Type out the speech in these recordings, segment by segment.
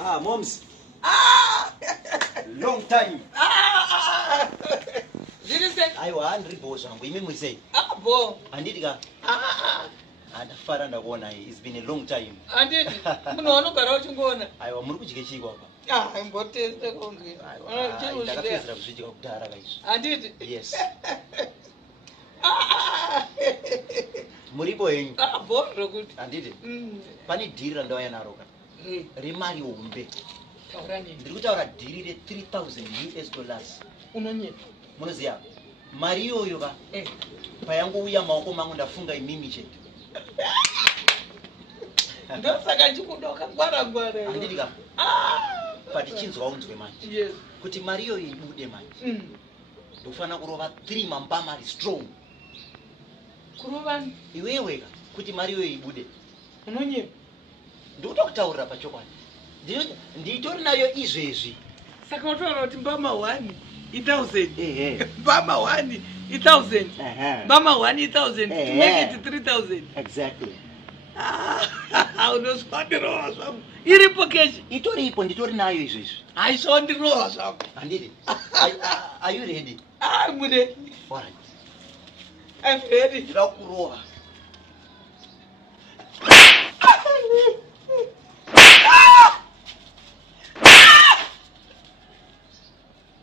Moms. Long time. Did you say? I want ribos and women we say. Bo. And it got. And father and one. It's been a long time. And did no garage going. I want to get you. I'm what is the hungry. I did. Yes. Muriboing. Good. And did it. Pani deer and Doyanaroka. Remari Umbe. Ndikuta dirire $3,000. Unonye. Munozia. Mario yoga. Payangu uya maoko mangu ndafunga imimi chetu. Ndosaka chikudoka gwara. Andidika. Pati chinzwa unzwe manje. Yes. Kuti Mario ibude manje. Ndofana kurova 3 mambamari strong. Kurova iwewe kuti Mario ibude. Unonye. Ndikutaurira pachokwadi. Nditori nayo izvezvi. Saka utaura kuti mbama 1 1,000. Mbama 1 1,000. Mbama 1 1,000 to make it 3,000. Exactly. Unoswandirowa zvangu. Iripo keshi. Itoripo nditori nayo izvezvi. Haiswandirowa zvangu. Handidi. Are you ready? I'm ready. All right. I'm ready. Ndira kurova.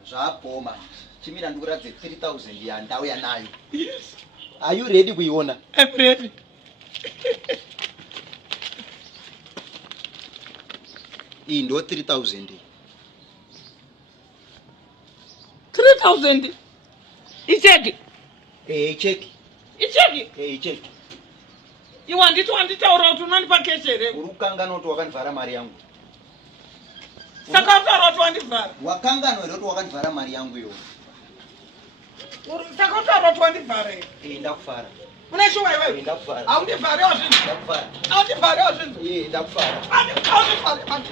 Zvapoma. Chimira ndikuratidze 3,000 yandauya nayo. Yes. Are you ready kuiona? I'm ready. Iyi ndo 3,000. 3,000. Icheki. Icheki. Icheki. Icheki. Iwanditaura kuti unondipa keshi here. Uri kukangana kuti wakandivhara mari yangu. Saka utaura kuti wandivhara. Wakangana here kuti wakandivhara mari yangu iwe. Saka utaura kuti wandivhara here. Ndakufara. Una shuwa iwewe? Ndakufara. Aundivharewo zvinhu. Ndakufara. Aundivharewo zvinhu. Ndakufara. Aundivhare manje.